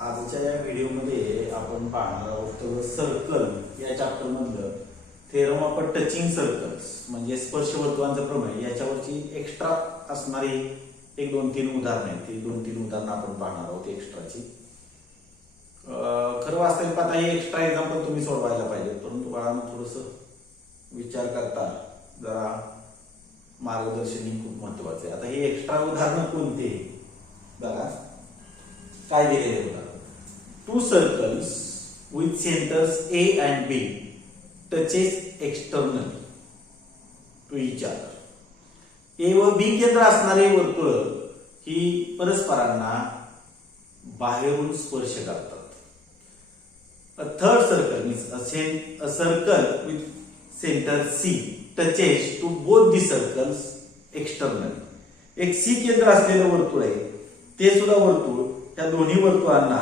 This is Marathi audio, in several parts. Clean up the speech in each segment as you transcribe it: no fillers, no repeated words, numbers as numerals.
आजच्या या व्हिडिओमध्ये आपण पाहणार आहोत सर्कल या चॅप्टर मधलं थेरम ऑफ टचिंग सर्कल्स म्हणजे स्पर्शवर्तुळांचं प्रमेय याच्यावरची एक्स्ट्रा असणारी एक दोन तीन उदाहरणं आहेत. ती दोन तीन उदाहरणं आपण पाहणार आहोत एक्स्ट्राची. खरं वास्तविक पाहता हे एक्स्ट्रा एक्झाम्पल तुम्ही सोडवायला पाहिजे, परंतु बाळांनो थोडंसं विचार करता जरा मार्गदर्शन ही खूप महत्वाचं आहे. आता हे एक्स्ट्रा उदाहरणं कोणते बघा काय दिलेले उदाहरण. To circles with centres A and B touches externally to each other. A व B केंद्र असणारे वर्तुळ ही परस्परांना बाहेरून स्पर्श करतात. A third circle means a circle with center C touches to both the circles externally. एक C केंद्र असलेलं वर्तुळ आहे, ते सुद्धा वर्तुळ त्या दोन्ही वर्तुळांना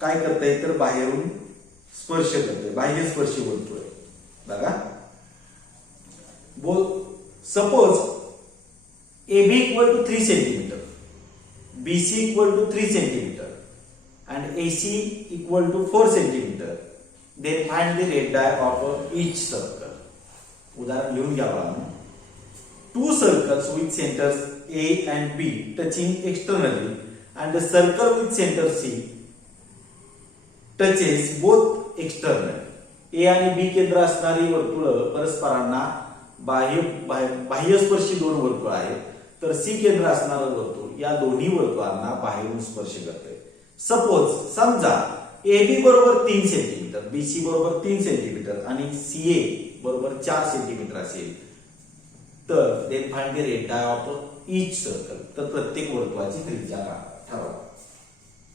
काय करते तर बाहेरून स्पर्श करते, बाह्य स्पर्शी वर्तुळ आहे. बघा suppose AB equal to 3 cm, BC equal to 3 cm and AC equal to 4 cm. Then find the radii of each circle. उदाहरण लिहून घ्यावा. Two circles with centers A and B touching externally and a circle with center C touches both externally. A आणि B केंद्र असणारी वर्तुळ परस्परांना बाह्यस्पर्शी दोन वर्तुळ आहेत, तर C केंद्र असणारं वर्तुळ या दोन्ही वर्तुळांना बाहेरून स्पर्श करते. सपोज समजा AB बरोबर 3 सेंटीमीटर, BC बरोबर 3 सेंटीमीटर आणि CA बरोबर 4 सेंटीमीटर असेल तर then find the radius of each circle. तर प्रत्येक वर्तुळाची त्रिज्या ठरवा.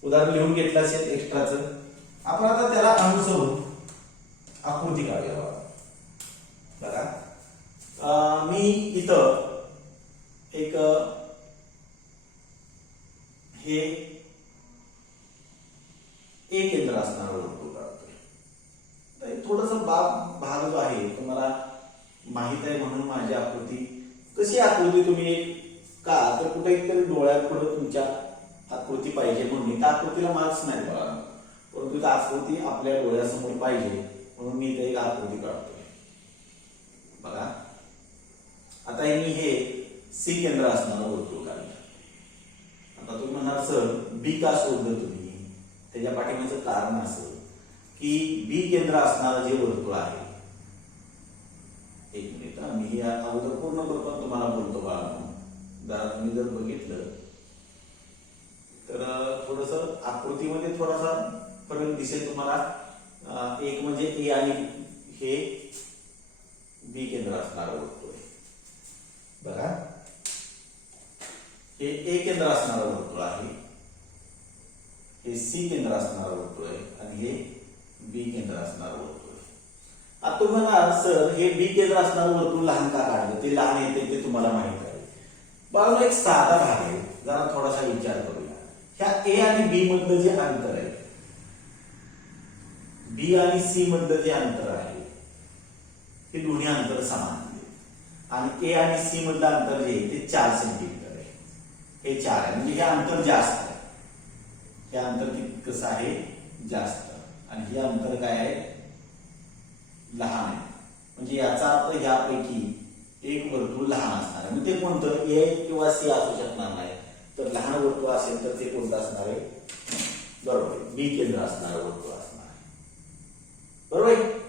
उदाहरण लिहून घेतलं असेल एक्स्ट्राचं. आपण आता त्याला अनुसरून आकृती काढूया. बघा मी इथं एक हे A केंद्र असणारं वर्तुळ काढतोय. थोडस भाग जो आहे तुम्हाला माहित आहे म्हणून माझी आकृती कशी आकृती तुम्ही का तर कुठे तरी डोळ्यापुढे तुमच्या आकृती पाहिजे म्हणून त्या आकृतीला मार्क्स नाही बघा, परंतु त्या आकृती आपल्या डोळ्यासमोर पाहिजे म्हणून मी इथे एक आकृती काढतोय. बघा आता मी हे C केंद्र असणारं वर्तुळ काढलं. आता तुम्ही म्हणाल सर B का शोधलं तुम्ही? त्याच्या पाठीमागचं कारण असं की B केंद्र असणारं जे वर्तुळ आहे, एक मिनिट मी हे अगोदर पूर्ण करतो तुम्हाला बोलतो बाळा. जरा तुम्ही जर बघितलं तर थोडस आकृतीमध्ये थोडासा फरक दिसेल तुम्हाला. एक म्हणजे A आणि हे B केंद्र असणारं वर्तुळ आहे. बघा हे A केंद्र असणारं वर्तुळ आहे, हे C केंद्र असणारं वर्तुळ आहे आणि हे B केंद्र असणारं वर्तुळ आहे. आता तुम्ही म्हणाल सर हे B केंद्र असणारं वर्तुळ लहान का काढलं? ते लहान येते ते तुम्हाला माहित आहे. बाळांनो एक साधा भाग आहे, जरा थोडासा विचार करूया. ह्या A आणि B मधलं जे अंतर आहे, B आणि C मधलं जे अंतर आहे हे दोन्ही अंतर समान आहे आणि A आणि C मधलं अंतर जे आहे ते 4 सेंटीमीटर आहे. हे 4 आहे म्हणजे हे अंतर जास्त आहे. हे अंतर कसं आहे? जास्त. आणि हे अंतर काय आहे? लहान आहे. म्हणजे याचा अर्थ यापैकी एक वर्तुळ लहान असणार आहे. म्हणजे ते कोणतं A किंवा C असू शकणार नाही. तर लहान वर्तुळ असेल तर ते कोणतं असणार आहे? बरोबर B केंद्र असणारं वर्तुळ असणार आहे. बरोबर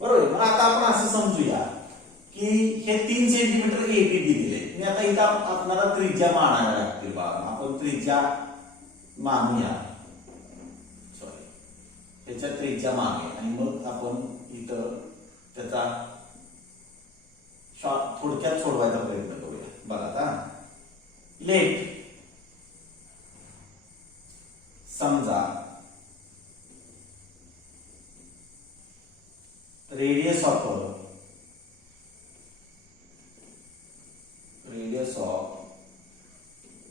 बरोबर. मग आता आपण असं समजूया की हे 3 सेंटीमीटर ABD दिले. मी आता इथं आपल्याला त्रिज्या मानाव्या लागतील बाबा. आपण त्रिज्या मानूया, सॉरी त्याच्या त्रिज्या मानूया आणि मग आपण इथं त्याचा थोडक्यात सोडवायचा प्रयत्न करूया. बघा आता लेट समजा radius of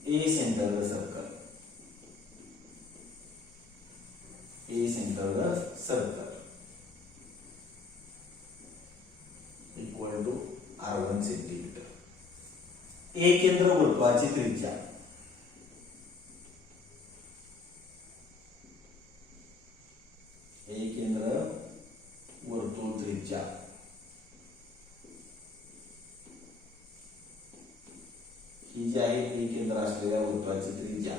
A center the circle, A center the circle equal to R1 centimeter. A केंद्र वर्तुळाची त्रिज्या ही जी आहे ए केंद्र असलेल्या वर्तुळाची त्रिज्या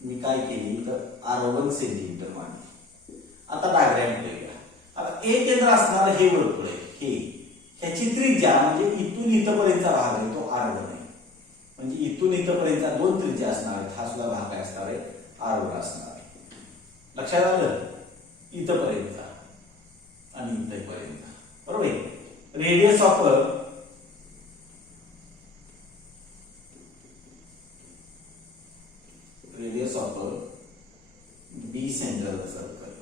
मी काय केली तर R1 सेंटीमीटर मानली. आता डायग्राम बघूया. आता ए केंद्र असणारं हे वर्तुळ आहे, हे ह्याची त्रिज्या म्हणजे इथून इथपर्यंतचा भाग आहे तो R1 आहे. म्हणजे इथून इथपर्यंतचा दोन त्रिज्या असणार आहेत. हा सुद्धा भाग काय असणार आहे R1 असणार आहे. लक्षात आलं? इथपर्यंतचा आणि इथपर्यंत, बरोबर आहे. Radius of B centre circle.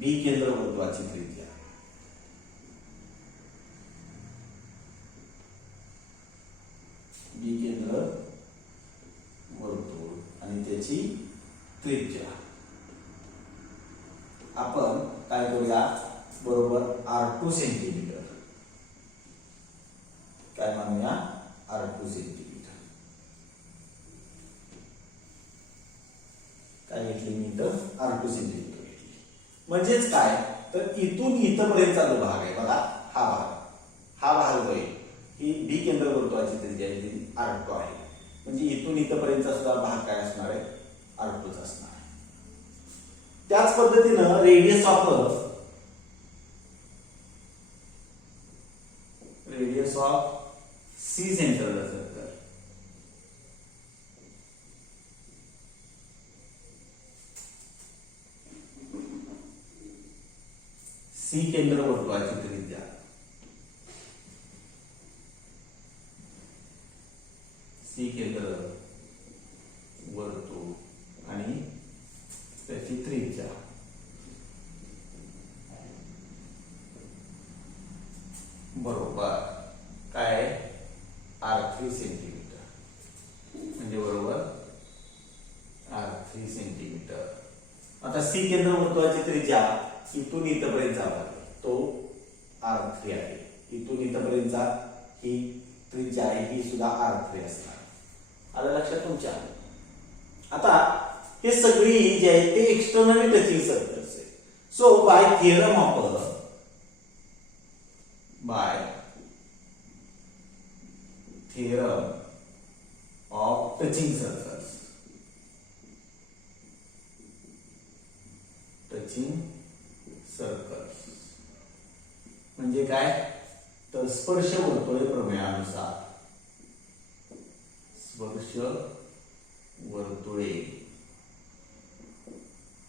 B केंद्र वर्तुळाची त्रिज्या, बी केंद्र वर्तुळ आणि त्याची त्रिज्या आपण काय करूया, बरोबर R2 सेंटीमीटर काय मानूया, R2 सेंटीमीटर. काय घेतली मी तर R2 सेंटीमीटर घेतली. म्हणजेच काय तर इथून इथपर्यंतचा जो भाग आहे बघा, हा भाग जो आहे ही बी केंद्र वर्तुळाची त्रिज्या R2 आहे. म्हणजे इथून इथपर्यंतचा सुद्धा भाग काय असणार आहे, R2 असणार आहे. त्याच पद्धतीनं radius of C centre circle, C केंद्र वर्तुळाची त्रिज्या, सी केंद्र वर्तुळ आणि त्याची त्रिज्या बरोबर काय R3 सेंटीमीटर. म्हणजे बरोबर R3 सेंटीमीटर. आता सी केंद्र वर्तुळाची त्रिज्या इथून इथपर्यंतचा भाग तो R3 आहे. इथून इथपर्यंतचा ही त्रिज्या आहे, ही सुद्धा R3 असणार. आलं लक्षात तुमच्या? आता हे सगळी जे आहे ते एक्सटर्नली टचिंग सर्कल्स आहे. So by theorem of touching circles, म्हणजे काय तर स्पर्श वर्तुळे प्रमेयानुसार, स्पर्श वर्तुळे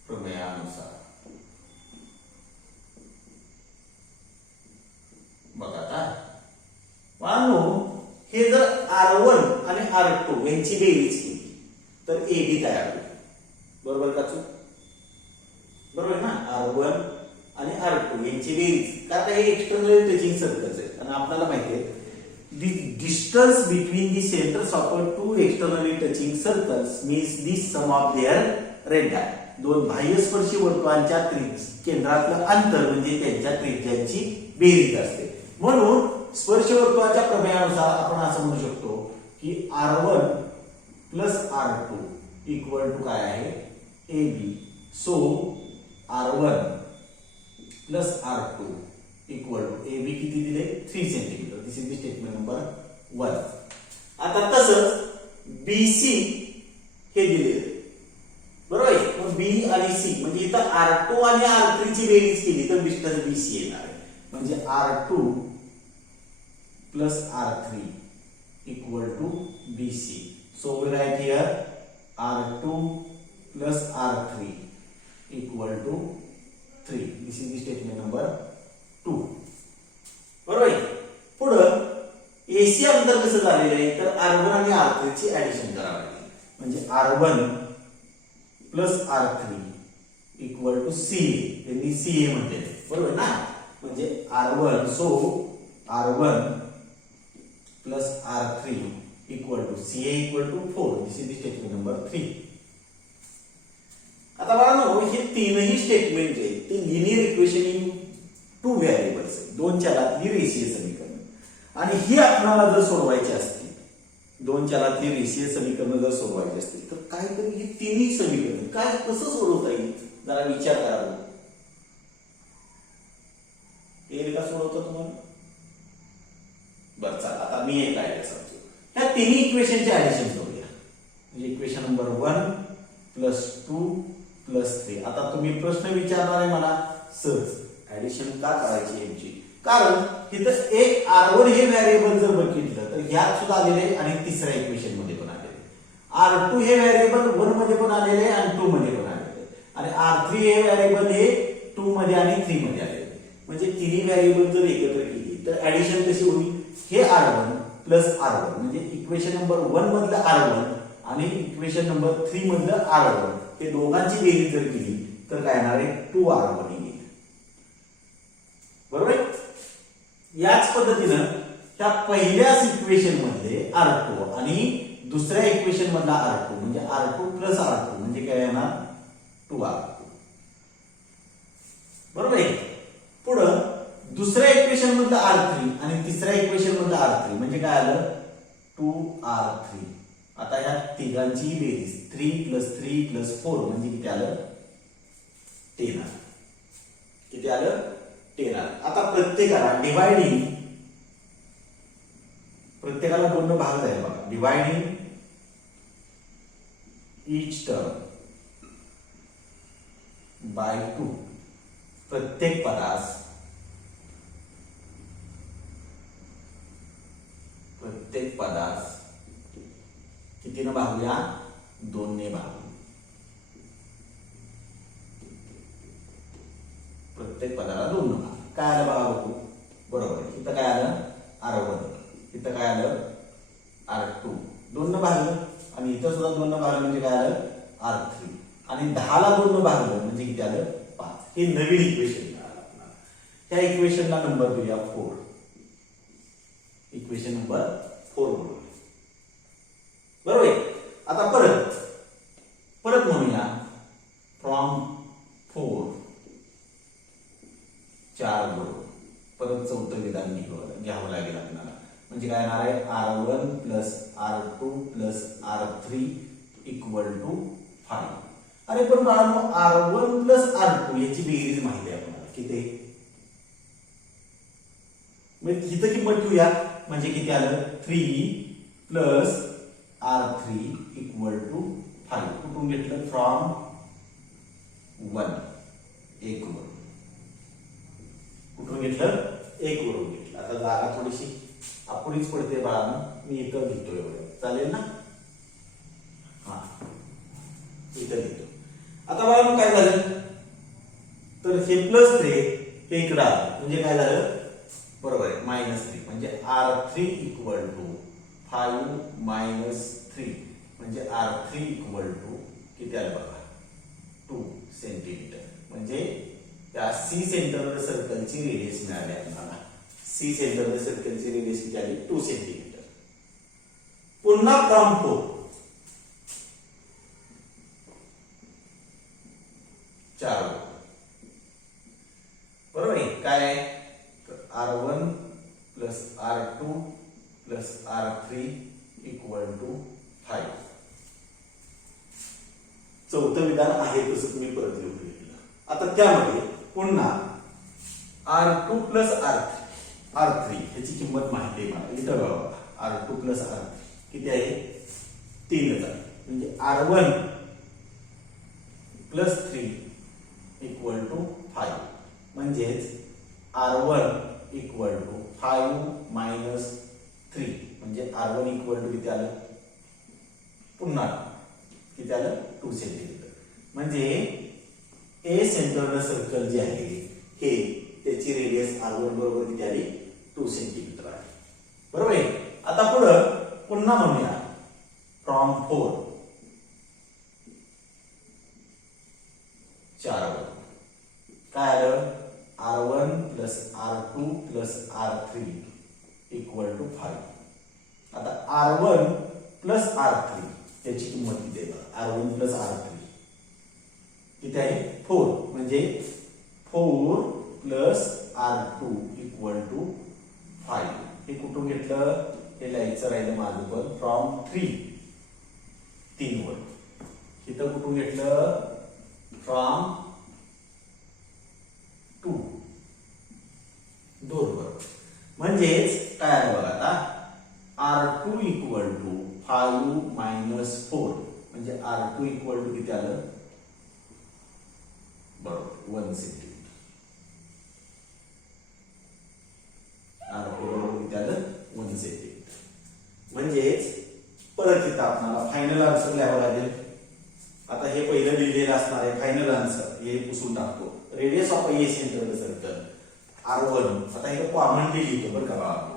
प्रमेयानुसार बघा आता वानो हे जर R1 आणि R2 यांची बेरीज केली तर AB तयार होईल. बरोबर का चूक? बरोबर ना. R1 आणि R2 यांची बेरीज, कारण हे एक्सटर्नल टचिंग सर्कल्स आहेत आणि आपल्याला माहिती आहे the distance between the centers of two externally touching circles means the sum of their radii. दोन बाह्य स्पर्शी वर्तुळांच्या केंद्रातलं अंतर म्हणजे त्यांच्या त्रिज्यांची बेरीज असते. म्हणून स्पर्श वर्तुळाच्या प्रमेयानुसार आपण असं म्हणू शकतो की R1 plus R2 equal to काय आहे AB. So R1 plus R2 equal to AB किती दिले 3 centimetre. This is the statement number 1. आता तसंच BC हे दिले बरोबर आहे. मग B आणि C म्हणजे इथं R2 आणि R3 ची बेरीज केली तर डिस्टन्स BC येणार आहे. म्हणजे R2 plus R3 equal to BC. So we write here R2 plus R3 equal to 3. This is the statement number 2. बरोबर आहे. पुढं AC अंतर कसं झालेलं आहे तर R1 आणि R3 ची ऍडिशन करावी लागेल. म्हणजे R1 plus R3 equal to CA. त्यांनी CA म्हटले बरोबर ना. म्हणजे R1 so R1 plus R3 equal to CA equal to 4. This is the statement number 3. आता बघा हे तीनही स्टेटमेंट आहेत ते linear equation in two variables आहेत. दोन चलातली रेषीय समीकरण आणि ही आपल्याला जर सोडवायची असतील, दोन चलातली रेषीय समीकरण जर सोडवायची असतील तर काहीतरी ही तिन्ही समीकरण काय कसं सोडवता येईल जरा विचार करा. येईल का सोडवतो तुम्हाला? बरं चला आता मी एक आयडिया सांगतो. ह्या तिन्ही इक्वेशनचे ऍडिशन करूया. म्हणजे इक्वेशन नंबर 1 प्लस 2 प्लस 3. आता तुम्ही प्रश्न विचारणार आहे मला, सहज ऍडिशन का करायची यांची? कारण तिथं एक R1 हे व्हेरिएबल जर बघितलं तर ह्यात सुद्धा आलेले आहे आणि तिसऱ्या इक्वेशन मध्ये पण आलेले. R2 हे व्हेरिएबल 1 मध्ये पण आलेले आहे आणि 2 मध्ये पण आलेले आणि R3 हे व्हेरिएबल हे 2 मध्ये आणि 3 मध्ये आलेले. म्हणजे तिन्ही व्हेरिएबल जर एकत्र केली तर ऍडिशन कशी होईल? हे R1 प्लस R1 म्हणजे इक्वेशन नंबर 1 मधलं R1 आणि इक्वेशन नंबर 3 मधलं R1 हे दोघांची बेरीज जर केली तर काय येणार आहे? 2R1 येईल. बरोबर आहे? याच पद्धतीनं त्या पहिल्याच इक्वेशन मधले R2 आणि दुसऱ्या इक्वेशन मधला R2 म्हणजे R2 प्लस R2 म्हणजे काय येणार? 2R2. बरोबर आहे? पुढं दुसऱ्या इक्वेशन मधलं R3 आणि तिसऱ्या इक्वेशन मधलं R3 म्हणजे काय आलं? 2R3. आता या तिघांची बेरीज 3 प्लस 3 प्लस 4 म्हणजे किती आलं? 10 आलं. किती आलं? 10 आलं. आता प्रत्येकाला डिवायडिंग, प्रत्येकाला 2 भाग जाईल बघा. Dividing each term by 2. प्रत्येक पदास कितीने भागूया? 2 ने भागू. प्रत्येक पदाला 2 ने भाग. काय आलं बघा बघू? बरोबर आहे. इथं काय आलं? R1. इथं काय आलं? R2. 2 ने भागलं आणि इथं सुद्धा 2 ने भागलं म्हणजे काय आलं? R3. आणि 10 ला 2 ने भागलं म्हणजे किती आलं? 5. हे नवीन इक्वेशन मिळालं आपल्याला. त्या इक्वेशनला नंबर देऊया 4. इक्वेशन नंबर 4 म्हणूया. बरोबर आहे? आता परत म्हणूया. फ्रॉम 4 4 बरोबर परत चौथं विधान घ्यावं लागेल आपल्याला. म्हणजे काय येणार आहे? R1 plus R2 plus R3 equal to 5. अरे पण बाळांनो R1 प्लस R2 याची बेरीज माहिती आहे आपल्याला किती? म्हणजे इथं किंमत ठेवूया म्हणजे किती आलं? 3 प्लस R3 इक्वल टू 5. कुठून घेतलं? फ्रॉम 1 1 वरून. कुठून घेतलं? 1 वरून घेतलं. आता जागा थोडीशी अपुरीच पडते बाळांनो, मी इथं लिहितो एवढं. चालेल ना? हा इथं लिहितो. आता बाळांनो काय झालं? तर हे प्लस 3 हे इकडं आलं म्हणजे काय झालं? बरोबर आहे, -3 म्हणजे R3 इक्वल टू 5 मायनस 3 म्हणजे R3 इक्वल टू किती आलं बघा? 2 सेंटीमीटर. म्हणजे त्या C सेंटर सर्कलची रेडियस मिळाली आपल्याला. C सेंटर सर्कलची रेडियस किती आली? 2 सेंटीमीटर. पुन्हा फ्रॉम 4 4 बरोबर आहे. काय? R1 plus R2 plus R3 equal to 5. चौथं विधान आहे तसं तुम्ही परत लिहून घेतलं. आता त्यामध्ये पुन्हा R2 प्लस R3 ह्याची किंमत माहिती आहे मला. इथं बघा R2 प्लस R3 किती आहे? 3 आहे. म्हणजे R1 प्लस 3 इक्वल टू 5 म्हणजेच R1 इक्वल टू 5 मायनस 3 म्हणजे R1 इक्वल टू किती आलं? पुन्हा किती आलं? 2 सेंटीमीटर. म्हणजे ए सेंटर सर्कल जे आहे हे त्याची रेडियस R1 बरोबर किती आली? 2 सेंटीमीटर आहे. बरोबर आहे. आता पुढं पुन्हा म्हणूया फ्रॉम 4 4 काय आलं? R1 plus R2 plus R3 equal to 5. आता R1 प्लस R3 त्याची किंमत किती आहे? R1 प्लस R3 किती आहे? 4 म्हणजे 4 प्लस R2 इक्वल टू 5. हे कुठून घेतलं? हे लिहायचं राहिलं माझं पण फ्रॉम 3 वर. इथं कुठून घेतलं? फ्रॉम 2 2 बरोबर. म्हणजेच काय आहे बघा आता R2 इक्वल टू 5 मायनस 4 म्हणजे R2 इक्वल टू किती आलं बरोबर 1 सेंटीमीटर. R2 बरोबर किती आलं 1 सेंटीमीटर. म्हणजेच परत इथं आपल्याला फायनल आन्सर लिहावं लागेल. आता हे पहिलं लिहिलेलं असणार आहे फायनल आन्सर हे पुसून टाकतो. Radius of A centre circle R1 आता हे कॉमनली लिहितो बरं का बाळा.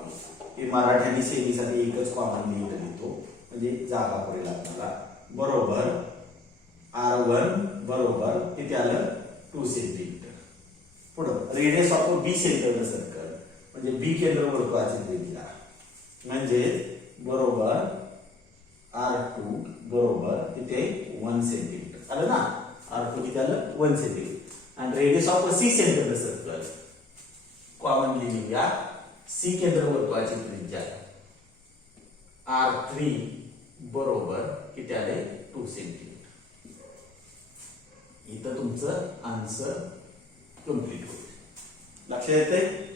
हे मराठी आणि सेमीसाठी एकच कॉमनली लिहितो म्हणजे जागा पुरेल आपल्याला. बरोबर R1 बरोबर किती आलं 2 सेंटीमीटर. पुढं radius of B centre circle म्हणजे बी केंद्र वर्तुळाची त्रिज्या म्हणजे बरोबर R2 बरोबर तिथे 1 सेंटीमीटर आलं ना. R2 किती आलं 1 सेंटीमीटर. आणि radius of C centre circle commonly लिहूया सी केंद्र वर्तुळाची त्रिज्या R3 बरोबर किती आले 2 सेंटीमीटर. इथं तुमचं आन्सर कंप्लीट होईल. लक्षात येते.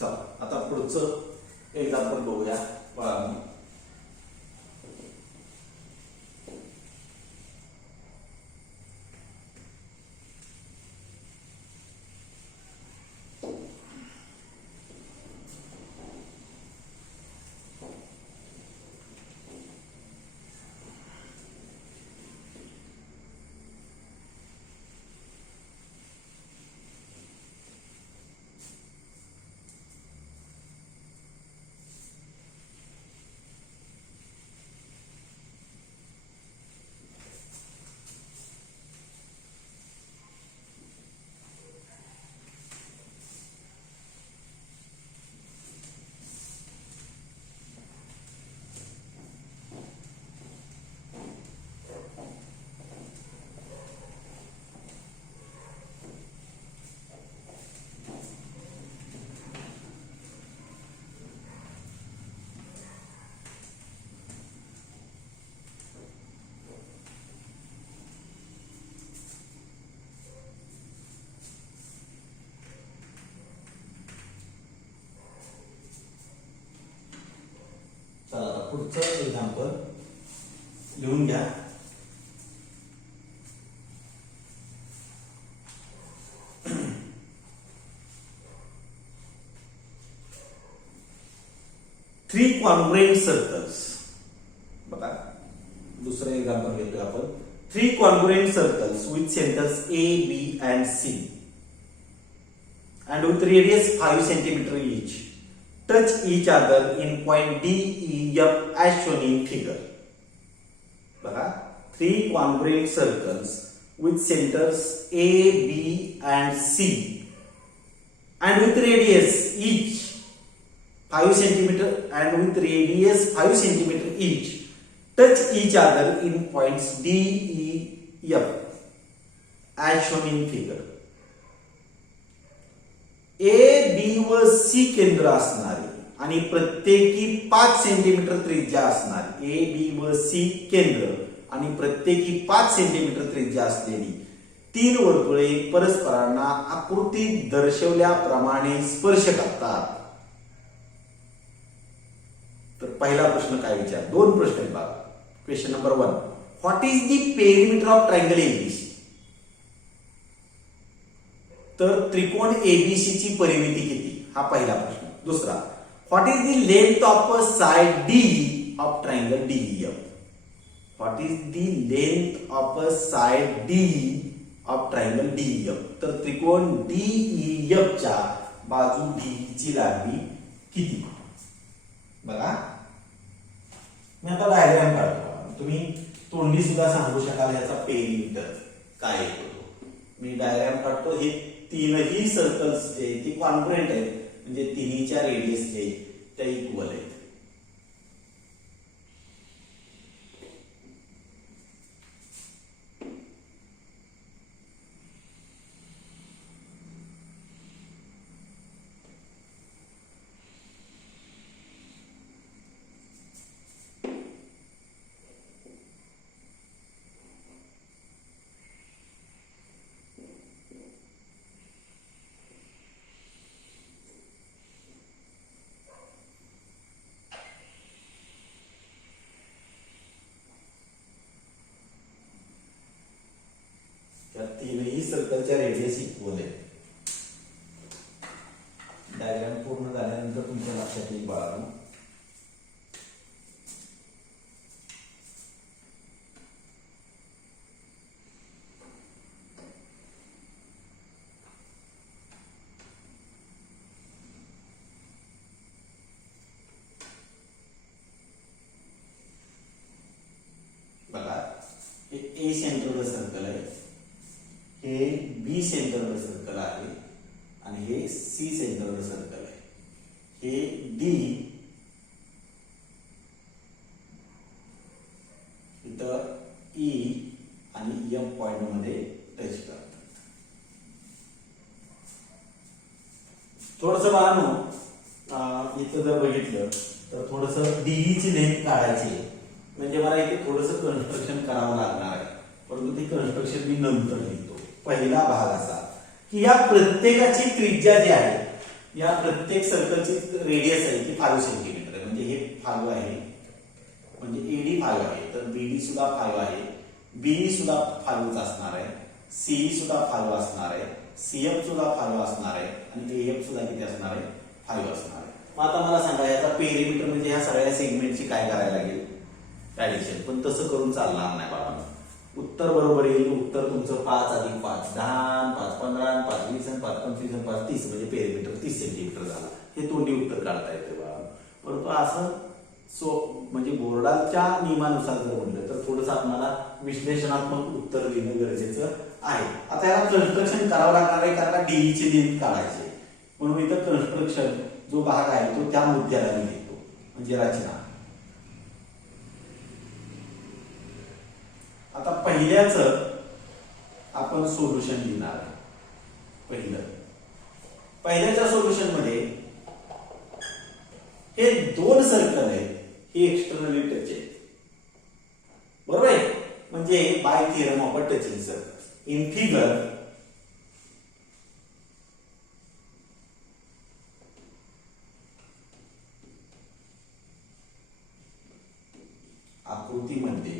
चला आता पुढचं एक्झाम्पल बघूया. 3 congruent circles. बघा दुसरं एक्झाम्पल घेतोय आपण. 3 congruent circles with centers A, B and C and with radius 5 cm each touch each other in point D, E, F as shown in figure. बघा 3 congruent circles with centers A, B and C and with radius each 5 cm and with radius 5 cm each touch each other in points D, E, F as shown in figure. A, B व C केंद्र असणारी आणि प्रत्येकी 5 सेंटीमीटर त्रिज्या असणारी A, B व C केंद्र आणि प्रत्येकी 5 सेंटीमीटर त्रिज्या असलेली 3 वर्तुळे परस्परांना आकृतीत दर्शवल्याप्रमाणे स्पर्श करतात. तर पहिला प्रश्न काय विचार 2 प्रश्न आहेत बघा. Question number 1 what is the perimeter of triangle ABC. तर त्रिकोण एबीसी ची परिमिती किती हा पहिला प्रश्न. दुसरा what is the length of a side D of triangle DEF. What is the length of a side D of triangle DEF. तर त्रिकोण डीईएफ च्या बाजू डी ची लांबी किती. बघा मी आता डायग्राम काढतो. तुम्ही तोंडी सुद्धा सांगू शकाल याचा पेरिमीटर काय येतो. मी डायग्राम काढतो. हे तीनही सर्कल्स जे ती कॉन्ग्रुएंट आहेत, म्हणजे तिन्हीच्या रेडियस जे त्या इक्वल आहेत. त्या तीनही सर्कलच्या रेडियस इक्वल आहे. डायग्राम पूर्ण झाल्यानंतर तुमच्या लक्षात येईल बाळांनो. बघा, हे ए सेंटरल सर्कल आहे, हे बी सेंटरल सर्कल आहे आणि हे सी सेंटरल सर्कल आहे. हे डी इथं ई आणि एफ पॉइंट मध्ये टच करतात. थोडस बाळांनो इथं जर बघितलं तर थोडस डीई ची लेंथ काढायची आहे. म्हणजे मला इथे थोडस कन्स्ट्रक्शन करावं लागणार आहे, परंतु ते कन्स्ट्रक्शन मी नंतर लिहितो. पहिला भाग असा की या प्रत्येकाची त्रिज्या जी आहे, या प्रत्येक सर्कलची रेडियस आहे ती 5 सेंटीमीटर आहे. म्हणजे हे 5 आहे, म्हणजे एडी 5 आहे, तर बीडी सुद्धा 5 आहे, बीई सुद्धा 5 असणार आहे, सीई सुद्धा 5 असणार आहे, सीएफ सुद्धा 5 असणार आहे आणि एएफ सुद्धा किती असणार आहे, 5 असणार आहे. मग आता मला सांगा याचा पेरिमीटर म्हणजे ह्या सगळ्या सेगमेंटची काय करायला लागेल, ऍडिशन. पण तसं करून चालणार नाही बाळांनो. उत्तर बरोबर येईल. उत्तर तुमचं 5 अधिक 5 10, 5 15, 5 20, 5 25, 5 30 म्हणजे पेरिमीटर 30 सेंटीमीटर झाला. हे तोंडी उत्तर काढता येते बाळांनो. परंतु असं म्हणजे बोर्डाच्या नियमानुसार जर म्हटलं तर थोडंसं आपल्याला विश्लेषणात्मक उत्तर देणं गरजेचं आहे. आता याला कन्स्ट्रक्शन करावं लागणार आहे, कारण डीई ची लेंथ काढायची. म्हणून इथं कन्स्ट्रक्शन जो भाग आहे तो त्या मुद्द्याला मी घेतो, म्हणजे रचना. आता पहिल्याच आपण सोल्युशन लिहिणार आहे. पहिल्याच्या सोल्युशन मध्ये हे 2 सर्कल आहेत, हे एक्सटर्नली टच आहेत, बरोबर आहे. म्हणजे by theorem of a touching circle in figure आकृतीमध्ये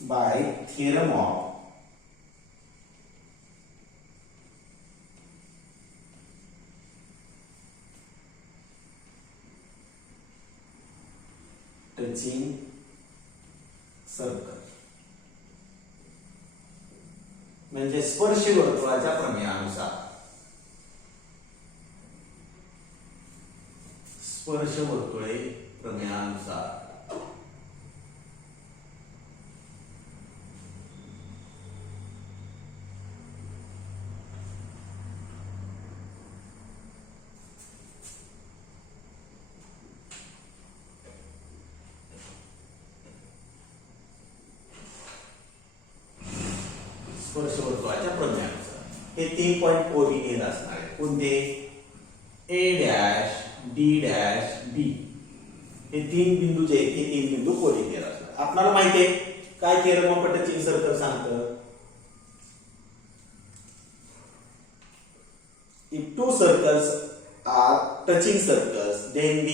by theorem of touching circle म्हणजे स्पर्श वर्तुळाच्या प्रमेयानुसार, स्पर्श वर्तुळे प्रमेयानुसार स्पर्श वर्तुळाच्या प्रमेयानुसार हे 3 पॉइंट कोलिनियर असणार आहे. कोणते? ए डॅश, डी डॅश, बी. हे 3 बिंदू जे आहेत, हे 3 बिंदू कोलिनियर असणार. आपल्याला माहिती आहे काय थिअरम ऑफ टचिंग सर्कल सांगतं? If 2 circles are touching circles, then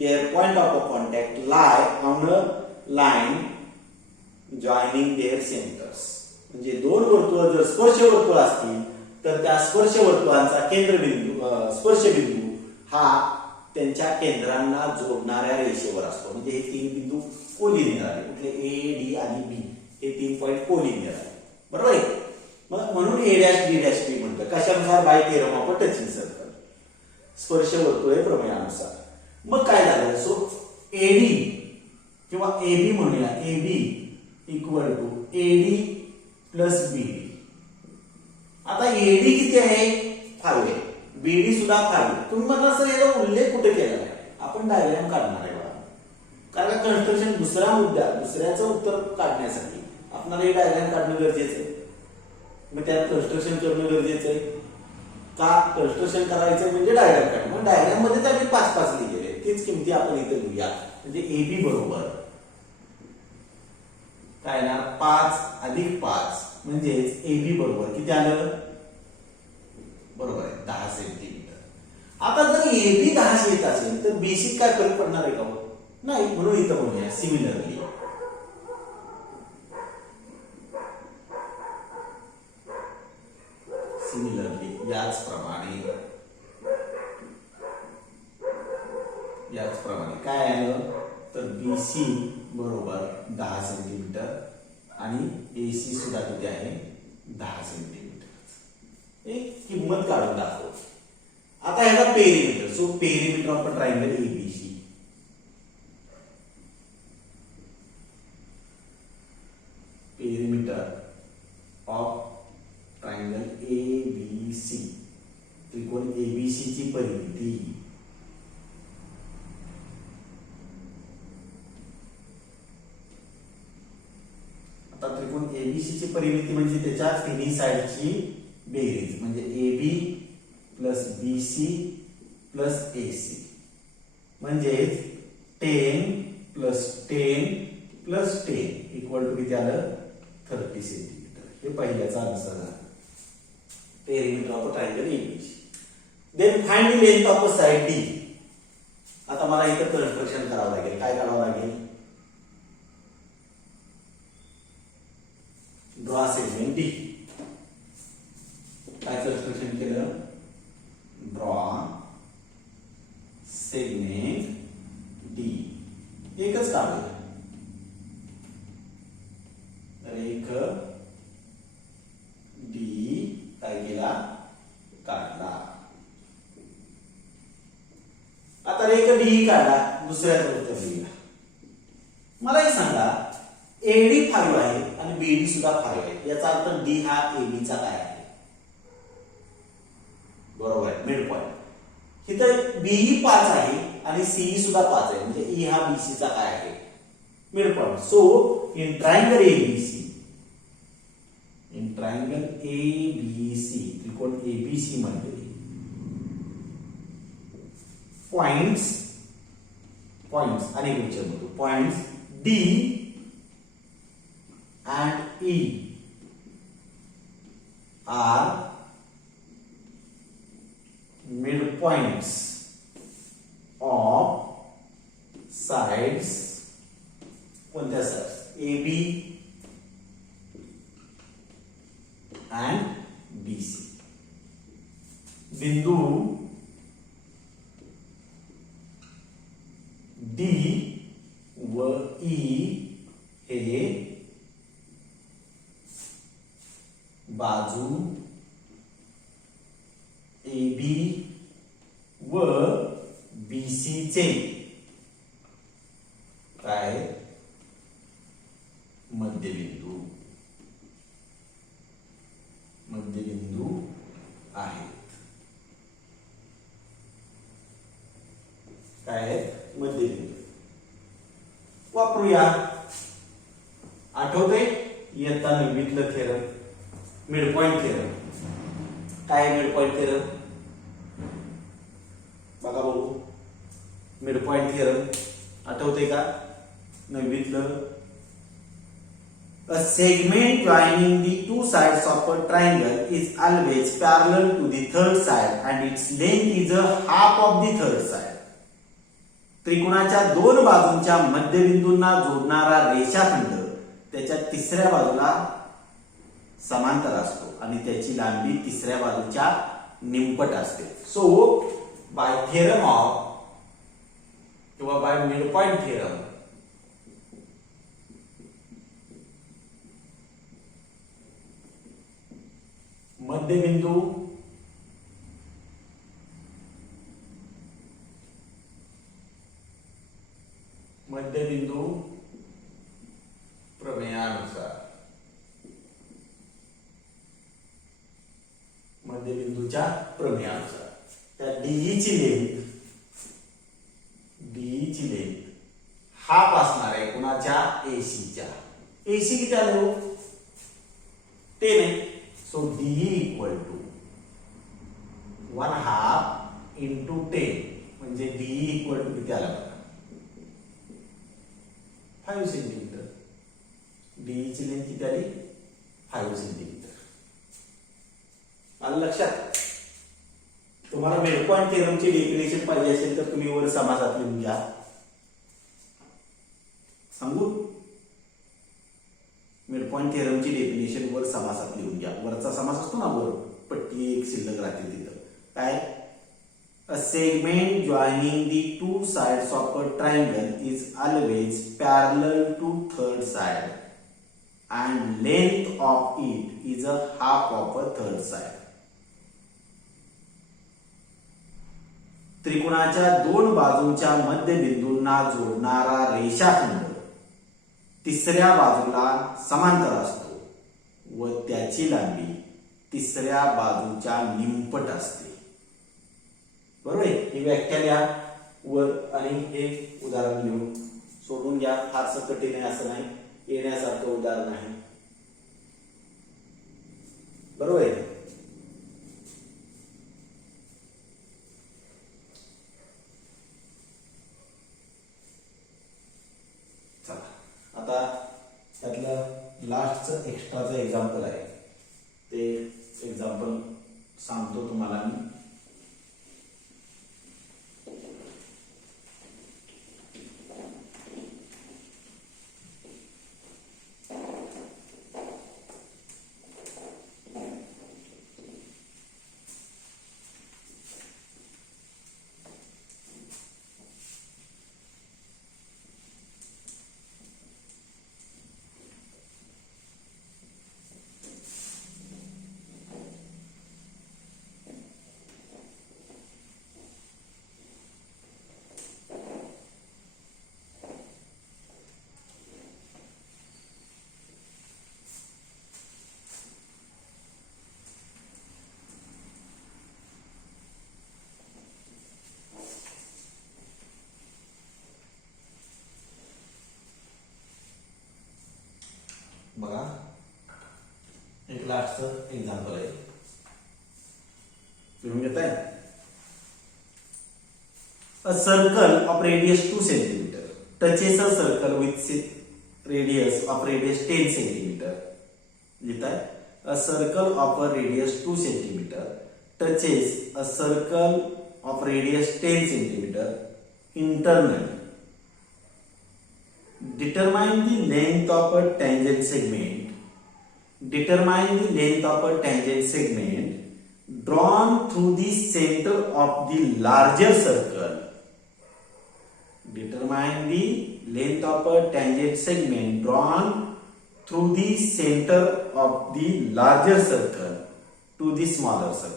their point of contact lie on a line joining their centers. म्हणजे 2 वर्तुळ जर स्पर्श वर्तुळ असतील तर त्या स्पर्श वर्तुळांचा केंद्रबिंदू स्पर्शबिंदू हा त्यांच्या केंद्रांना जोडणाऱ्या रेषेवर असतो. म्हणजे हे 3 बिंदू कोलिनियर आहेत. कुठले? ए, डी आणि बी हे 3 पॉइंट कोलिनियर आहेत, बरोबर आहे. मग म्हणून A dash D dash B म्हणतात. कशानुसार? By theorem of touching circle, स्पर्श वर्तुळे प्रमेयानुसार. मग काय झालं? सो एडी किंवा AB म्हणूया, AB equal to AD plus BD. आता AD किती आहे? 5 आहे. BD सुद्धा 5 आहे. तुम्ही म्हणा सर याचा उल्लेख कुठे केला आहे? आपण डायग्राम काढणार आहे बघा. कारण कन्स्ट्रक्शन दुसऱ्याचं उत्तर काढण्यासाठी आपल्याला हे डायग्राम काढणं गरजेचं आहे. मग त्यात कन्स्ट्रक्शन करणं गरजेचं आहे का? कन्स्ट्रक्शन करायचं म्हणजे डायग्राम काढणं. मग डायग्राम मध्ये आम्ही 5 लिहिलेले तेच किमती आपण इथे लिहूया. म्हणजे AB बरोबर काय ना 5 अधिक 5 म्हणजेच AB बरोबर किती आलं? बरोबर आहे 10 सेंटीमीटर. आता जर AB 10 येत असेल तर BC काय फरक पडणार आहे का? नाही. म्हणून इथं म्हणूया सिमिलरली याचप्रमाणे काय आलं तर BC बरोबर 10 सेंटीमीटर आणि AC सुद्धा किती आहे? 10 सेंटीमीटर. एक किंमत काढून दाखव. आता ह्याचा perimeter. So perimeter of a triangle ABC. Perimeter of triangle ABC, त्रिकोण ABC ची परिमिती आता त्रिकोण ABC ची परिमिती म्हणजे त्याच्या तिन्ही साइडची बेरीज म्हणजे AB plus BC plus AC म्हणजे 10 प्लस 10 प्लस 10 इक्वल टू किती आलं? 30 सेंटीमीटर. हे पहिल्याचा आन्सर आहे. Perimeter of a triangle ABC. Then find the length of a side D. आता मला इथं कन्स्ट्रक्शन करावं लागेल. काय करावं लागेल? Draw segment D. काय कन्स्ट्रक्शन केलं? Draw segment D. एकच काढलं. रेख D काय केला? काढला. आता रेख D काढला. दुसऱ्याचं उत्तर लिहिला. मला हे सांगा AD 5 आहे आणि BD सुद्धा 5 आहे. याचा अर्थ D हा AB चा काय आहे? बरोबर आहे, मिड पॉइंट. इथं BE 5 आहे आणि CE सुद्धा 5 आहे म्हणजे E हा BC चा काय आहे? Mid point. So in triangle ABC, त्रिकोण ABC मध्ये पॉइंट्स अनेक विचार म्हणतो. Points D and E are midpoints of sides. कोणत्या sides? AB and BC. बिंदू D व E हे बाजू AB व BC चे काय? मध्यबिंदू आहेत. काय? मध्यबिंदू. वापरूया. आठवतंय इयत्ता 9वीतलं थेरम, मिड पॉइंट थेरम. काय मिड पॉइंट थेरम? बघा बघू. मिड पॉइंट थेरम आठवतंय का? 9वीतलं. A segment joining the two sides of a triangle is always parallel to the third side and its length is a half of the third side. त्रिकोणाच्या दोन बाजूंच्या मध्यबिंदूंना जोडणारा रेषाखंड त्याच्या तिसऱ्या बाजूला समांतर असतो आणि त्याची लांबी तिसऱ्या बाजूच्या निमपट असते. सो बाय थेरम ऑफ किंवा बाय मिड पॉइंट थेरम मध्यबिंदू न्यूटनच्या प्रमेयानुसार त्या डीईची लेंथ हाफ असणार आहे कुणाच्या एसीच्या. एसी किती आलं हो 10 आहे. So DE equal to 1/2 into 10 म्हणजे डीई इक्वल टू किती आला बघा 5 सेंटीमीटर. डीई ची लेंथ किती आली 5 सेंटीमीटर. आलं लक्षात. तुम्हाला मिडपॉइंट थेरमची डेफिनेशन पाहिजे असेल तर तुम्ही वर समासात लिहून घ्या. सांगू मिडपॉइंट थेरमची डेफिनेशन वर समासात लिहून घ्या. वरचा समास असतो ना वर पट्टी एक शिल्लक राहते तिथं काय a segment joining the two sides of a triangle is always parallel to third side and length of it is a half of a third side. त्रिकोणाच्या दोन बाजूंच्या मध्यबिंदूंना जोडणारा रेषाखंड तिसऱ्या बाजूला समांतर असतो व त्याची लांबी तिसऱ्या बाजूच्या निमपट असते. बरोबर आहे. ही व्याख्या लिहा वर आणि हे उदाहरण लिहून सोडून घ्या. फारसं कठीण आहे असं नाही. येण्यासारखं उदाहरण आहे. बरोबर आहे. आता त्यातलं लास्टचं एक्स्ट्राचं एक्झाम्पल आहे ते एक्झाम्पल सांगतो तुम्हाला मी. बघा एक लास्टचं एक्झाम्पल आहे. लिहून घेताय. A circle of radius 2 centimetre touches a circle with radius of radius 10 centimetre. लिहिताय. A circle of a radius 2 centimetre touches a circle of radius 10 centimetre internally. Determine the length of a tangent segment. Determine the length of a tangent segment drawn through the center of the larger circle. Determine the length of a tangent segment drawn through the center of the larger circle to the smaller circle.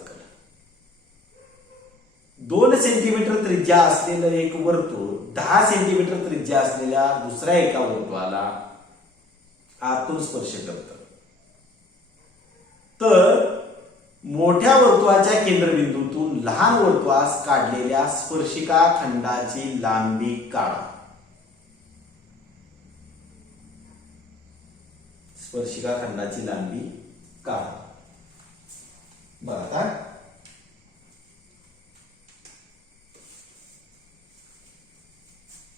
2 centimetre त्रिज्या असलेलं एक वर्तुळ 10 सेंटीमीटर त्रिज्या असलेल्या दुसऱ्या एका वर्तुळाला आतून स्पर्श करतं. तर मोठ्या वर्तुळाच्या केंद्रबिंदूतून लहान वर्तुळास काढलेल्या स्पर्शिका खंडाची लांबी काढा. स्पर्शिका खंडाची लांबी काढा. बघा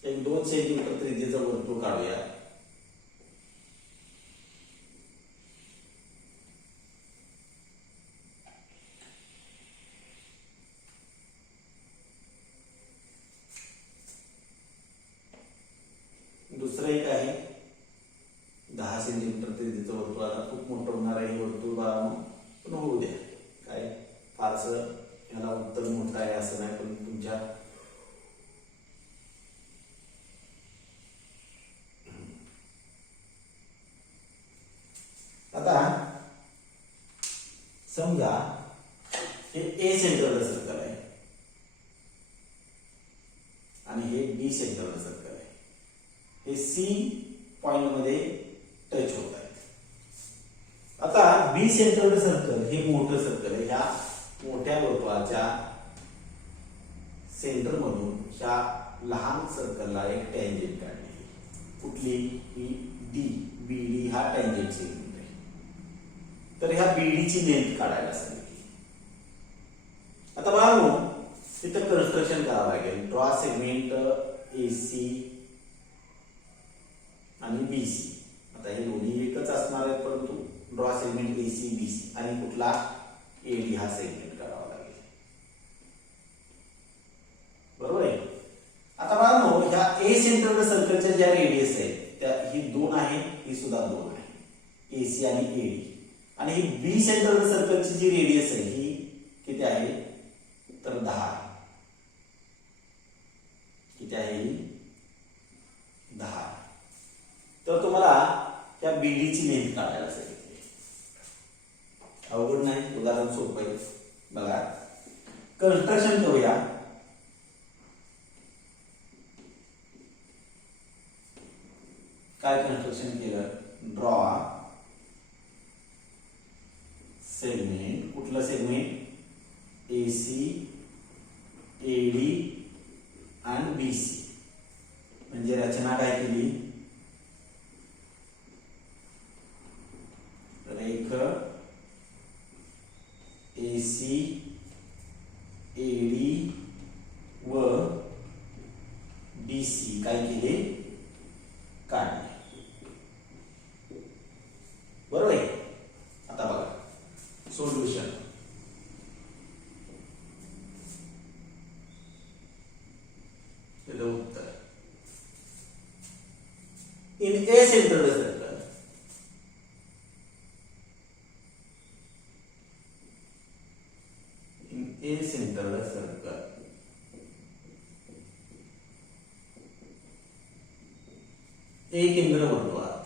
एक 2 सेंटीमीटर त्रिज्येचं वर्तुळ काढूया. दुसरं एक आहे 10 सेंटीमीटर त्रिज्येचं वर्तुळ. आता खूप मोठं होणार आहे वर्तुळ बाळांनो, पण होऊ द्या. काय फारसं याला उत्तर मोठं आहे असं नाही, पण तुमच्या आता समजा हे ए सेंटरला सर्कल आहे आणि हे बी सेंटरला सर्कल आहे. हे सी पॉइंट मध्ये टच होत आहे. आता बी सेंटरला सर्कल हे मोठं सर्कल आहे. ह्या मोठ्या वर्तुळाच्या सेंटर मधून ह्या लहान सर्कलला एक टँजेंट काढली. कुठली? ही डी. बीडी हा टँजेंट सेगमेंट आहे. तर ह्या बीडीची लेंथ काढायला सांगितली. आता बघा तिथं कन्स्ट्रक्शन करावं लागेल. ड्रॉ सेगमेंट एसी आणि बीसी. आता हे दोन्ही एकच असणार आहेत, परंतु ड्रॉ सेगमेंट एसी बीसी आणि कुठला? एडी हा सेगमेंट करावा लागेल. बरोबर आहे. आता बघा ह्या ए सेंटर सर्कलच्या ज्या रेडियस आहेत त्या ही 2 आहे, ही सुद्धा 2 आहे, एसी आणि एडी. आणि ही बी सेंटर सर्कलची जी रेडियस आहे ही किती आहे? तर 10 आहे. किती आहे? ही 10. तर तुम्हाला त्या बीडीची लेंथ काढायला सांगितली. अवघड नाही, उदाहरण सोपं आहे. बघा कन्स्ट्रक्शन करूया. काय कन्स्ट्रक्शन केलं? Draw segment. कुठलं सेगमेंट? एसी, एडी आणि बीसी. म्हणजे रचना काय केली? रेख एसी, एडी व बीसी काय केले? काढले. बरोबर आहे. आता बघा सोल्युशन. उत्तर in A centre circle A centre circle A केंद्र वर्तुळात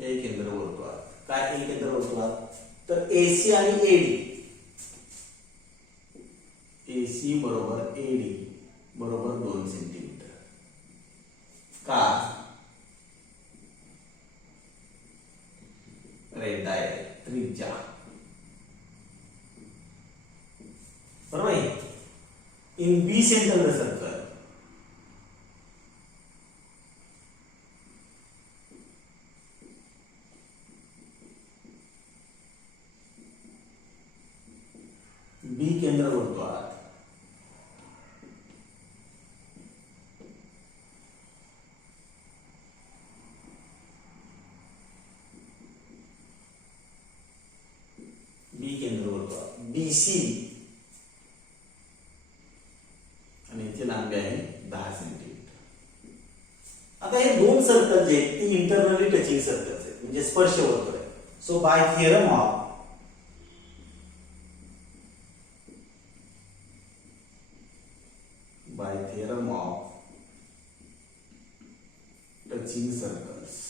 ए केंद्र वर्तुळात काय? ए केंद्र वर्तुळात तर एसी आणि एडी. एसी बरोबर एडी बरोबर 2 सेंटीमीटर. का? रेड डायरेक्ट त्रिज्या. बरोबर आहे. In B centre circle B केंद्र वर्तुळात बी केंद्र वर्तुळात बीसी आणि याची लांबी आहे 10 सेंटीमीटर. आता हे 2 सर्कल जे आहेत ते इंटरनली टचिंग सर्कल्स आहेत, म्हणजे स्पर्श वर्तुळ आहे. So by theorem of touching circles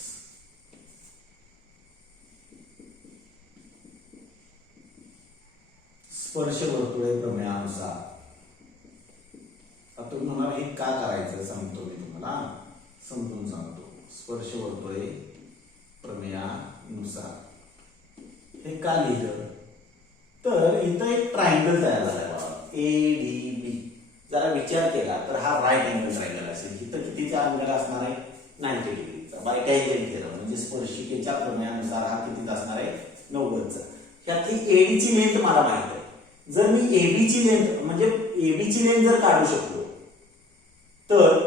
स्पर्श वर्तुळे प्रमेयानुसार. आता तुम्ही म्हणाल हे का करायचं? सांगतो मी तुम्हाला, समजून सांगतो. स्पर्श वर्तुळे प्रमेयानुसार हे का लिहिलं? तर इथं एक ट्रायंगल तयार झालाय बघा, एडीबी. जरा विचार केला तर हा राईट अँगल ट्रायंगल असेल. इथं कितीचा अँगल असणार आहे? 90 डिग्रीचा. बाय टँजेंट थिअरम म्हणजे स्पर्शिकेच्या प्रमेयानुसार हा कितीचा असणार आहे? 90चा. यातली एडीची लेंथ मला माहित आहे. जर मी एबीची लेंथ म्हणजे एबीची लेंथ जर काढू शकलो तर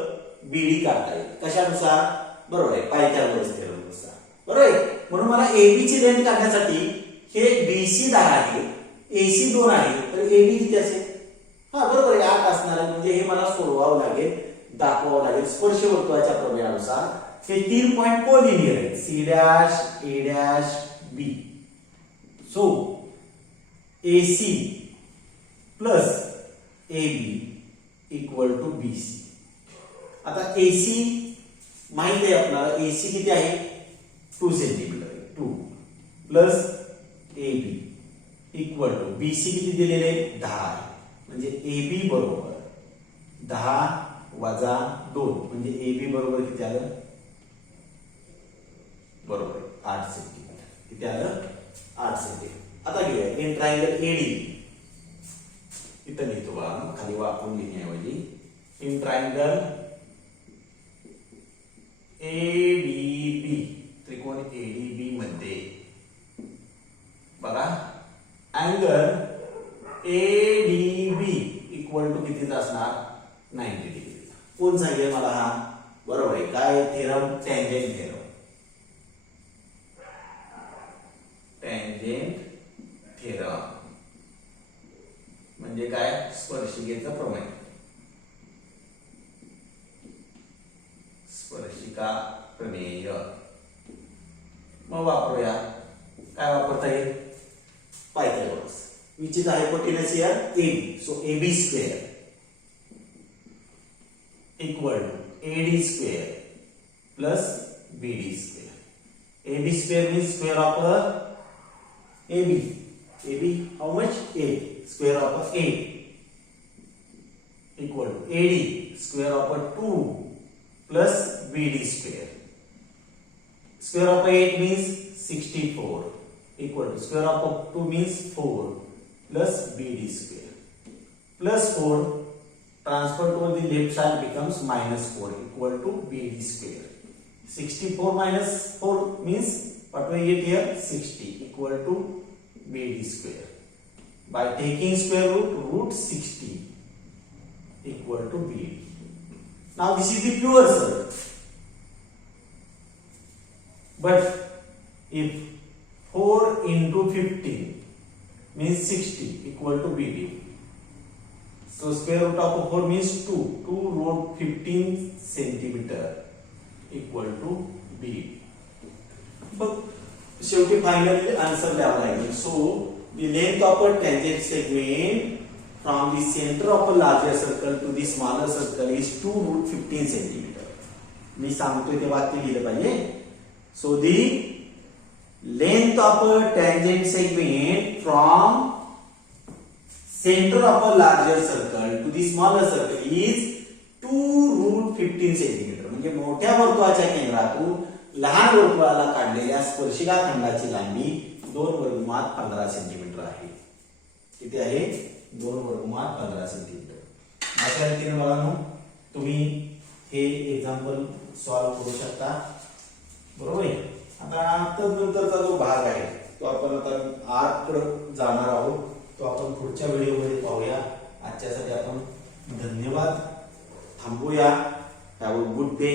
बीडी काढता येईल. कशानुसार? बरोबर आहे, पायथागोरस थिअरमनुसार. बरोबर आहे. म्हणून मला एबीची लेंथ काढण्यासाठी हे बीसी 10 आहे, एसी 2 आहे, तर एबी किती असेल? हा बरोबर आहे, 8 असणार आहे. म्हणजे हे मला सोडवावं लागेल, दाखवावं लागेल. स्पर्श वर्तुळाच्या प्रमेयानुसार हे 3 पॉइंट कोलिनियर आहेत, C dash, A dash, B. So AC plus AB equal to BC. आता AC माहित आहे आपल्याला, AC किती आहे? 2 सेंटीमीटर आहे. 2 plus AB equal to BC किती दिलेले? 10 आहे. म्हणजे AB बरोबर 10 वजा 2 म्हणजे AB बरोबर किती आलं? बरोबर 8 सेंटीमीटर. किती आलं? 8 सेंटीमीटर. आता घेऊया इन ट्रायंगल ADB. इथं लिहितो बघा, खाली वापरून लिहिण्याऐवजी इन ट्रायंगल ADB, त्रिकोण ADB मध्ये बघा अँगल ADB इक्वल टू किती असणार? 90 डिग्री. कोण सांगेल मला हा? बरोबर आहे. काय theorem? Tangent theorem. Tangent theorem म्हणजे काय? स्पर्शिकेचं प्रमेय. स्पर्शिका प्रमेय. मग वापरूया. काय वापरता येईल? Pythagoras. which is the hypotenuse here? AB. So AB square equal to AD square plus BD square. AB square means square of AB. AB how much? 8. Square of 8 equal to AD square of 2 plus BD square. Square of 8 means 64 equal to square of 2 means 4 plus BD square. Plus 4 transferred to the left side becomes minus 4 equal to BD square. 64 minus 4 means what we get here? 60 equal to BD square. By taking square root, root 60 equal to BD. Now this is the pure circle. But if 4 into 15 means 60 equal to BD. So square root of 4 means 2. 2 root 15 centimeter equal to BD. But शेवटी फायनली आन्सर द्यावा लागेल. So the length of a tangent segment from the center of a larger circle to the smaller circle is 2 root 15 centimeter. मी सांगतोय ते वाक्य लिहिलं पाहिजे. So the length of a tangent segment from center of a larger circle to the smaller circle is 2 root 15 centimeter. म्हणजे मोठ्या वर्तुळाच्या केंद्रातून लहान वर्तुळाला काढलेल्या स्पर्शिका खंडाची लांबी 2 वर्गमुळात 15 सेंटीमीटर आहे. किती आहे? 2 वर्गमुळात 15 सेंटीमीटर. अशा रीतीने बघा तुम्ही हे एक्झाम्पल सॉल्व्ह करू शकता. बरोबर आहे. आता तदनंतरचा जो भाग आहे तो आपण आता आर्ट कडे जाणार आहोत. तो आपण पुढच्या व्हिडिओमध्ये पाहूया. आजच्यासाठी आपण धन्यवाद. थांबूया. Have a good day.